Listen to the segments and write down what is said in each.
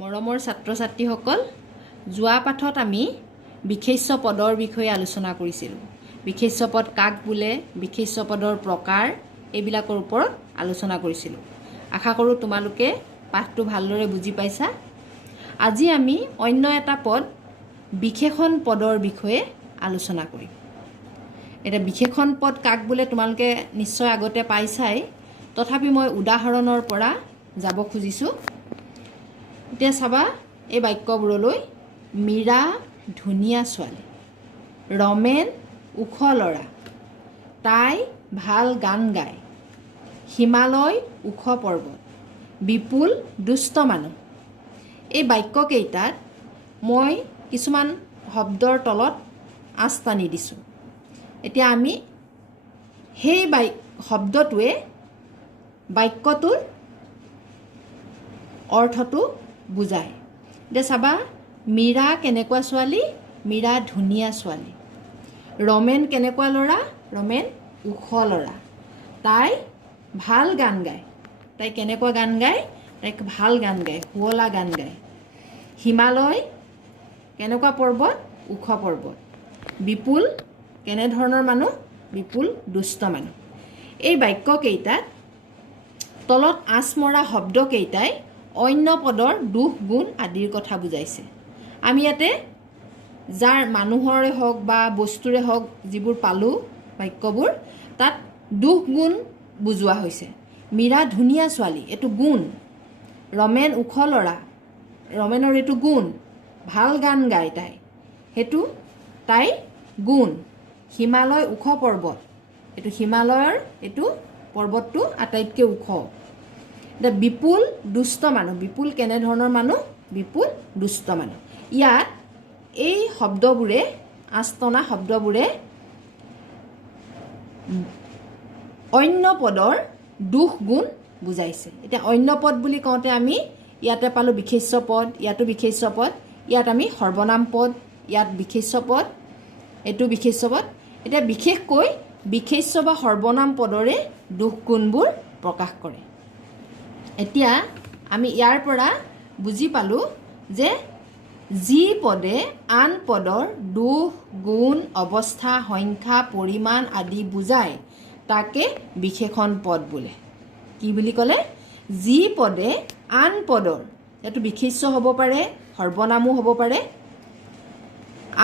মৰমৰ ছাত্ৰ ছাত্ৰীসকল, যোৱা পাঠত আমি বিশেষ্য পদৰ বিষয়ে আলোচনা কৰিছিলোঁ। বিশেষ্য পদ কাক বোলে, বিশেষ্য পদৰ প্ৰকাৰ, এইবিলাকৰ ওপৰত আলোচনা কৰিছিলোঁ। আশা কৰোঁ তোমালোকে পাঠটো ভালদৰে বুজি পাইছা। আজি আমি অন্য এটা পদ বিশেষণ পদৰ বিষয়ে আলোচনা কৰিম। এটা বিশেষণ পদ কাক বোলে তোমালোকে নিশ্চয় আগতে পাইছাই, তথাপি মই উদাহৰণৰ পৰা যাব খুজিছোঁ। এতিয়া চাবা এই বাক্যবোৰলৈ। মীৰা ধুনীয়া ছোৱালী, ৰমেন ওখ ল'ৰা, তাই ভাল গান গায়, হিমালয় ওখ পৰ্বত, বিপুল দুষ্ট মানুহ। এই বাক্যকেইটাত মই কিছুমান শব্দৰ তলত আঁচ টানি দিছোঁ। এতিয়া আমি সেই শব্দটোৱে বাক্যটোৰ অৰ্থটো বুজায়। এতিয়া চাবা, মীৰা কেনেকুৱা ছোৱালী? মীৰা ধুনীয়া ছোৱালী। ৰমেন কেনেকুৱা ল'ৰা? ৰমেন ওখ ল'ৰা। তাই ভাল গান গায়। তাই কেনেকুৱা গান গায়? তাই ভাল গান গায়, শুৱলা গান গায়। হিমালয় কেনেকুৱা পৰ্বত? ওখ পৰ্বত। বিপুল কেনেধৰণৰ মানুহ? বিপুল দুষ্ট মানুহ। এই বাক্যকেইটাত তলত আঁচ মৰা শব্দকেইটাই অন্য পদৰ দুখ গুণ আদিৰ কথা বুজাইছে। আমি ইয়াতে যাৰ মানুহৰে হওক বা বস্তুৰে হওক যিবোৰ পালোঁ বাক্যবোৰ, তাত দুখ গুণ বুজোৱা হৈছে। মীৰা ধুনীয়া ছোৱালী, এইটো গুণ। ৰমেন ওখ ল'ৰা, ৰমেনৰ এইটো গুণ। ভাল গান গায় তাই, সেইটো তাইৰ গুণ। হিমালয় ওখ পৰ্বত, এইটো হিমালয়ৰ এইটো পৰ্বতটো আটাইতকৈ ওখ। এতিয়া বিপুল দুষ্ট মানুহ, বিপুল কেনেধৰণৰ মানুহ? বিপুল দুষ্ট মানুহ। ইয়াত এই শব্দবোৰে, আঁচ টনা শব্দবোৰে অন্য পদৰ দুখ গুণ বুজাইছে। এতিয়া অন্য পদ বুলি কওঁতে আমি ইয়াতে পালোঁ বিশেষ্য পদ, ইয়াতো বিশেষ্য পদ, ইয়াত আমি সৰ্বনাম পদ, ইয়াত বিশেষ্য পদ, এইটো বিশেষ্য পদ। এতিয়া বিশেষকৈ বিশেষ্য বা সৰ্বনাম পদৰে দুখ গুণবোৰ প্ৰকাশ কৰে। এতিয়া আমি ইয়াৰ পৰা বুজি পালোঁ যে যি পদে আন পদৰ দুখ, গুণ, অৱস্থা, সংখ্যা, পৰিমাণ আদি বুজায় তাকে বিশেষণ পদ বোলে। কি বুলি ক'লে? যি পদে আন পদৰ, এইটো বিশেষ্য হ'ব পাৰে, সৰ্বনামো হ'ব পাৰে,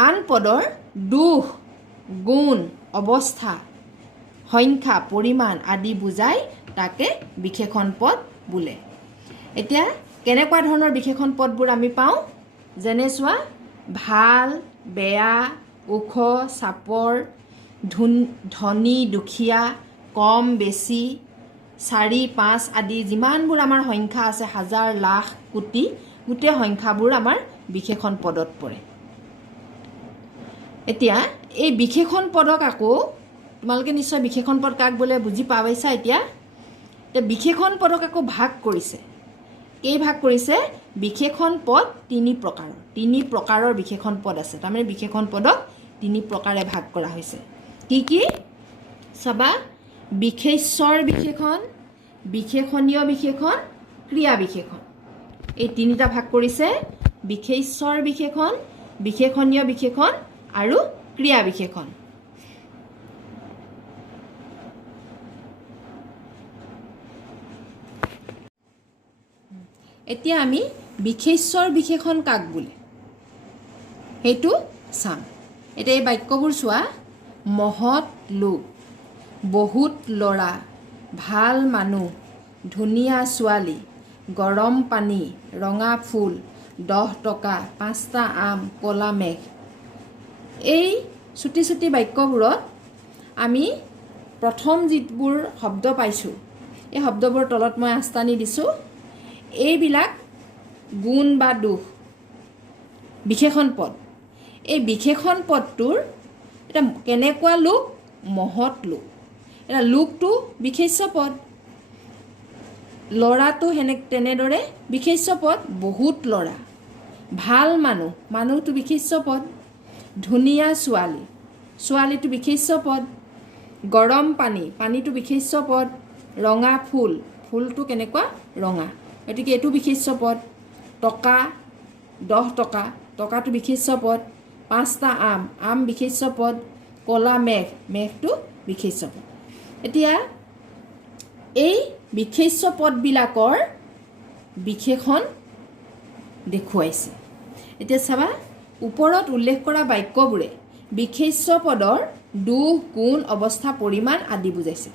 আন পদৰ দুখ, গুণ, অৱস্থা, সংখ্যা, পৰিমাণ আদি বুজায় তাকে বিশেষণ পদ বোলে। এতিয়া কেনেকুৱা ধৰণৰ বিশেষণ পদবোৰ আমি পাওঁ? যেনে চোৱা, ভাল, বেয়া, ওখ, চাপৰ, ধনী, দুখীয়া, কম, বেছি, 4, 5 আদি যিমানবোৰ আমাৰ সংখ্যা আছে, হাজাৰ, লাখ, কোটি, গোটেই সংখ্যাবোৰ আমাৰ বিশেষণ পদত পৰে। এতিয়া এই বিশেষণ পদক আকৌ তোমালোকে নিশ্চয় বিশেষণ পদ কাক বোলে বুজি পাইছা। এতিয়া বিশেষণ পদক আকৌ ভাগ কৰিছে। কেই ভাগ কৰিছে? বিশেষণ পদ 3 প্ৰকাৰৰ। 3 প্ৰকাৰৰ বিশেষণ পদ আছে। তাৰমানে বিশেষণ পদক 3 প্ৰকাৰে ভাগ কৰা হৈছে। কি কি? চাবা, বিশেষ্যৰ বিশেষণ, বিশেষণীয় বিশেষণ, ক্ৰিয়া বিশেষণ। এই 3টা ভাগ কৰিছে: বিশেষ্যৰ বিশেষণ, বিশেষণীয় বিশেষণ আৰু ক্ৰিয়া বিশেষণ। এতিয়া আমি বিশেষ্যৰ বিশেষণ কাক বোলে সেইটো চাম। এতিয়া এই বাক্যবোৰ চোৱা। মহৎ লোক, বহুত ল'ৰা, ভাল মানুহ, ধুনীয়া ছোৱালী, গৰম পানী, ৰঙা ফুল, 10 টকা, 5টা আম, ক'লা মেঘ। এই চুটি চুটি বাক্যবোৰত আমি প্ৰথম যিবোৰ শব্দ পাইছোঁ, এই শব্দবোৰৰ তলত মই আঁচ টানি দিছোঁ। এইবিলাক গুণ বা দুখ, বিশেষণ পদ। এই বিশেষণ পদটোৰ এটা কেনেকুৱা লোক? মহৎ লোক। এটা লোকটো বিশেষ্য পদ, ল'ৰাটো তেনেদৰে বিশেষ্য পদ, বহুত ল'ৰা। ভাল মানুহ, মানুহটো বিশেষ্য পদ। ধুনীয়া ছোৱালী, ছোৱালীটো বিশেষ্য পদ। গৰম পানী, পানীটো বিশেষ্য পদ। ৰঙা ফুল, ফুলটো কেনেকুৱা? ৰঙা, গতিকে এইটো বিশেষ্য পদ। টকা 10 টকা, টকাটো বিশেষ্য পদ। 5টা আম, আম বিশেষ্য পদ। কলা মেঘ, মেঘটো বিশেষ্য পদ। এতিয়া এই বিশেষ্য পদবিলাকৰ বিশেষণ দেখুৱাইছে। এতিয়া চাবা, ওপৰত উল্লেখ কৰা বাক্যবোৰে বিশেষ্য পদৰ দুখ, গুণ, অৱস্থা, পৰিমাণ আদি বুজাইছে।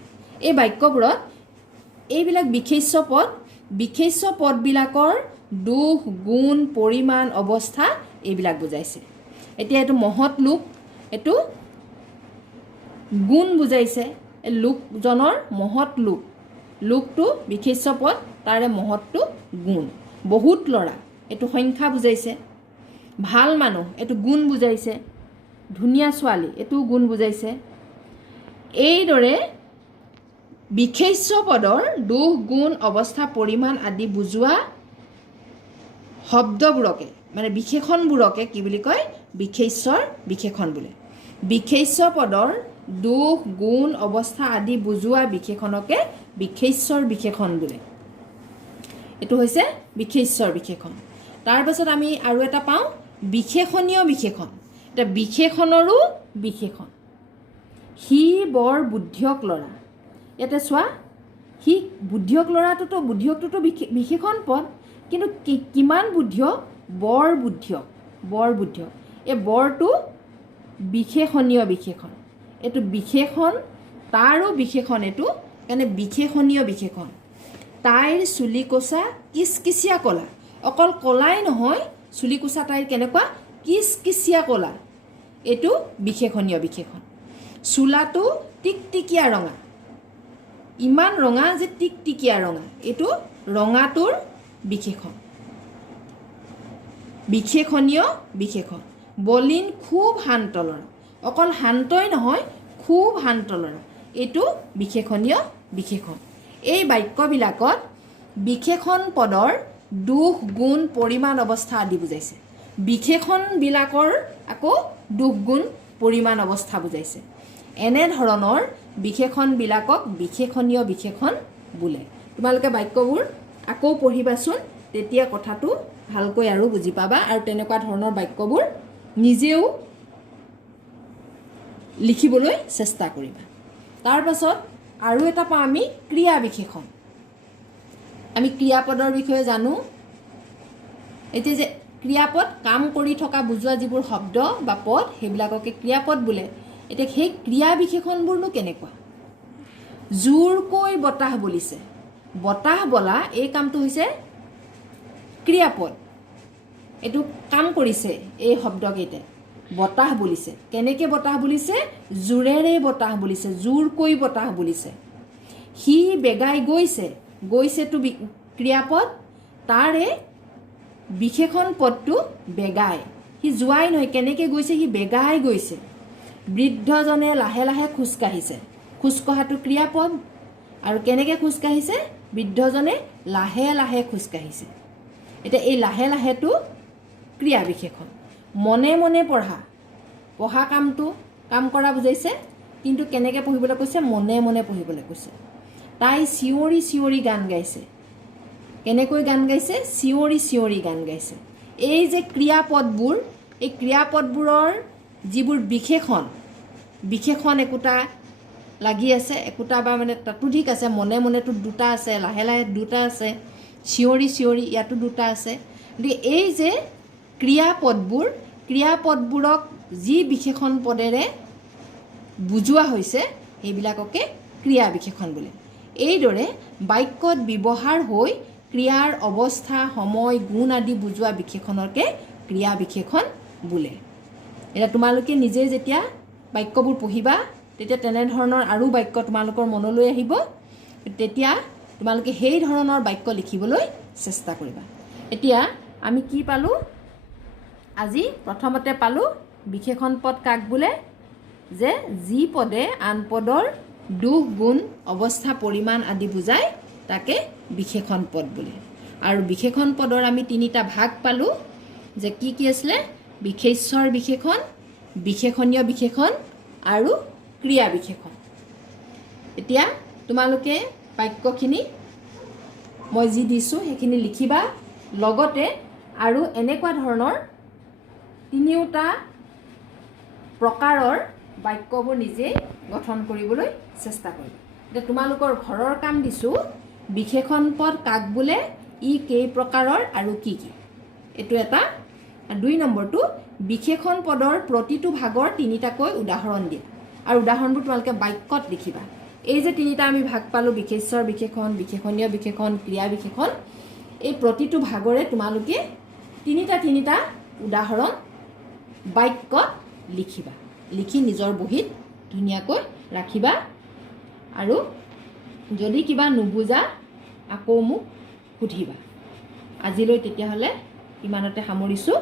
এই বাক্যবোৰত এইবিলাক বিশেষ্য পদবিলাকৰ দুখ, গুণ, পৰিমাণ, অৱস্থা এইবিলাক বুজাইছে। এতিয়া এইটো মহৎ লোক, এইটো গুণ বুজাইছে। লোকজনৰ মহৎ লোক, লোকটো বিশেষ্য পদ, তাৰে মহৎটো গুণ। বহুত ল'ৰা, এইটো সংখ্যা বুজাইছে। ভাল মানুহ, এইটো গুণ বুজাইছে। ধুনীয়া ছোৱালী, এইটো গুণ বুজাইছে। এইদৰে বিশেষ্য পদৰ দুখ, গুণ, অৱস্থা, পৰিমাণ আদি বুজোৱা শব্দবোৰকে মানে বিশেষণবোৰকে কি বুলি কয়? বিশেষ্যৰ বিশেষণ বোলে। বিশেষ্য পদৰ দুখ, গুণ, অৱস্থা আদি বুজোৱা বিশেষণকে বিশেষ্যৰ বিশেষণ বোলে। এইটো হৈছে বিশেষ্যৰ বিশেষণ। তাৰপাছত আমি আৰু এটা পাওঁ বিশেষণীয় বিশেষণ। এতিয়া বিশেষণৰো বিশেষণ। সি বৰ বুদ্ধিয়ক ল'ৰা। ইয়াতে চোৱা, সি বুদ্ধিয়ক ল'ৰাটোতো, বুদ্ধিয়কটোতো বিশেষণ পদ, কিন্তু কিমান বুদ্ধিয়ক? বৰ বুদ্ধিয়ক, বৰ বুদ্ধিয়ক। এই বৰটো বিশেষণীয় বিশেষণ। এইটো বিশেষণ, তাৰো বিশেষণ, এইটো কাৰণে বিশেষণীয় বিশেষণ। তাইৰ চুলি কোচা কিচকিচিয়া কলা। অকল কলাই নহয়, চুলি কোচা তাইৰ কেনেকুৱা? কিচকিচিয়া কলা। এইটো বিশেষণীয় বিশেষণ। চোলাটো টিকটিকিয়া ৰঙা, ইমান ৰঙা যে টিকটিকিয়া ৰঙা, এইটো ৰঙাটোৰ বিশেষণ, বিশেষণীয় বিশেষণ। বলিন খুব শান্ত ল'ৰা, অকল শান্তই নহয়, খুব শান্ত ল'ৰা, এইটো বিশেষণীয় বিশেষণ। এই বাক্যবিলাকত বিশেষণ পদৰ দুখ, গুণ, পৰিমাণ, অৱস্থা আদি বুজাইছে। বিশেষণবিলাকৰ আকৌ দুখ, গুণ, পৰিমাণ, অৱস্থা বুজাইছে। এনেধৰণৰ বিশেষণবিলাকক বিশেষণীয় বিশেষণ বোলে। তোমালোকে বাক্যবোৰ আকৌ পঢ়িবাচোন, তেতিয়া কথাটো ভালকৈ আৰু বুজি পাবা। আৰু তেনেকুৱা ধৰণৰ বাক্যবোৰ নিজেও লিখিবলৈ চেষ্টা কৰিবা। তাৰপাছত আৰু এটা পাওঁ আমি ক্ৰিয়া বিশেষণ। আমি ক্ৰিয়াপদৰ বিষয়ে জানো। এতিয়া যে ক্ৰিয়াপদ, কাম কৰি থকা বুজোৱা যিবোৰ শব্দ বা পদ, সেইবিলাককে ক্ৰিয়াপদ বোলে। এতিয়া সেই ক্ৰিয়া বিশেষণবোৰনো কেনেকুৱা? জোৰকৈ বতাহ বলিছে। বতাহ বলা এই কামটো হৈছে ক্ৰিয়াপদ, এইটো কাম কৰিছে এই শব্দকেইটাই। বতাহ বলিছে, কেনেকৈ বতাহ বলিছে? জোৰেৰে বতাহ বলিছে, জোৰকৈ বতাহ বলিছে। সি বেগাই গৈছে, গৈছেতো ক্ৰিয়াপদ, তাৰে বিশেষণ পদটো বেগাই। সি যোৱাই নহয়, কেনেকৈ গৈছে? সি বেগাই গৈছে। বৃদ্ধজনে লাহে লাহে খোজকাঢ়িছে, খোজকঢ়াটো ক্ৰিয়াপদ, আৰু কেনেকৈ খোজকাঢ়িছে? বৃদ্ধজনে লাহে লাহে খোজকাঢ়িছে। এতিয়া এই লাহে লাহেটো ক্ৰিয়া বিশেষণ। মনে মনে পঢ়া, পঢ়া কামটো কাম কৰা বুজাইছে, কিন্তু কেনেকৈ পঢ়িবলৈ কৈছে? মনে মনে পঢ়িবলৈ কৈছে। তাই চিঞৰি চিঞৰি গান গাইছে, কেনেকৈ গান গাইছে? চিঞৰি চিঞৰি গান গাইছে। এই যে ক্ৰিয়াপদবোৰ, এই ক্ৰিয়াপদবোৰৰ যিবোৰ বিশেষণ একোটা লাগি আছে, একোটা বা মানে তাতো ঠিক আছে, মনে মনেতো দুটা আছে, লাহে লাহে দুটা আছে, চিঞৰি চিঞৰি ইয়াতো দুটা আছে। গতিকে এই যে ক্ৰিয়াপদবোৰক যি বিশেষণ পদেৰে বুজোৱা হৈছে, সেইবিলাককে ক্ৰিয়া বিশেষণ বোলে। এইদৰে বাক্যত ব্যৱহাৰ হৈ ক্ৰিয়াৰ অৱস্থা, সময়, গুণ আদি বুজোৱা বিশেষণকে ক্ৰিয়া বিশেষণ বোলে। এতিয়া তোমালোকে নিজে যেতিয়া বাক্যবোৰ পঢ়িবা, তেতিয়া তেনেধৰণৰ আৰু বাক্য তোমালোকৰ মনলৈ আহিব। তেতিয়া তোমালোকে সেই ধৰণৰ বাক্য লিখিবলৈ চেষ্টা কৰিবা। এতিয়া আমি কি পালোঁ? আজি প্ৰথমতে পালোঁ বিশেষণ পদ কাক বোলে? যে যি পদে আন পদৰ দুখ, গুণ, অৱস্থা, পৰিমাণ আদি বুজায় তাকে বিশেষণ পদ বোলে। আৰু বিশেষণ পদৰ আমি তিনিটা ভাগ পালোঁ, যে কি কি আছিলে? বিশেষ্যৰ বিশেষণ, বিশেষণীয় বিশেষণ আৰু ক্ৰিয়া বিশেষণ। এতিয়া তোমালোকে বাক্যখিনি মই যি দিছোঁ সেইখিনি লিখিবা, লগতে আৰু এনেকুৱা ধৰণৰ তিনিওটা প্ৰকাৰৰ বাক্যবোৰ নিজে গঠন কৰিবলৈ চেষ্টা কৰিবা এতিয়া তোমালোকৰ ঘৰৰ কাম দিছো বিশেষণ পদ কাক বোলে ই কেই প্ৰকাৰৰ আৰু কি কি এটো এটা 2 নম্বৰটো বিশেষণ পদৰ প্ৰতিটো ভাগৰ তিনিটাকৈ উদাহৰণ দিয়া আৰু উদাহৰণবোৰ তোমালোকে বাক্যত লিখিবা এই যে তিনিটা আমি ভাগ পালো বিশেষ্যৰ বিশেষণ বিশেষণীয় বিশেষণ ক্ৰিয়া বিশেষণ এই প্ৰতিটো ভাগৰে তোমালোকে তিনিটা উদাহৰণ বাক্যত লিখিবা লিখি নিজৰ বহীত ধুনীয়াকৈ ৰাখিবা আৰু যদি কিবা নুবুজা আকৌ মোক সুধিবা আজিলৈ তেতিয়া হলে ইমানতে সামৰিছো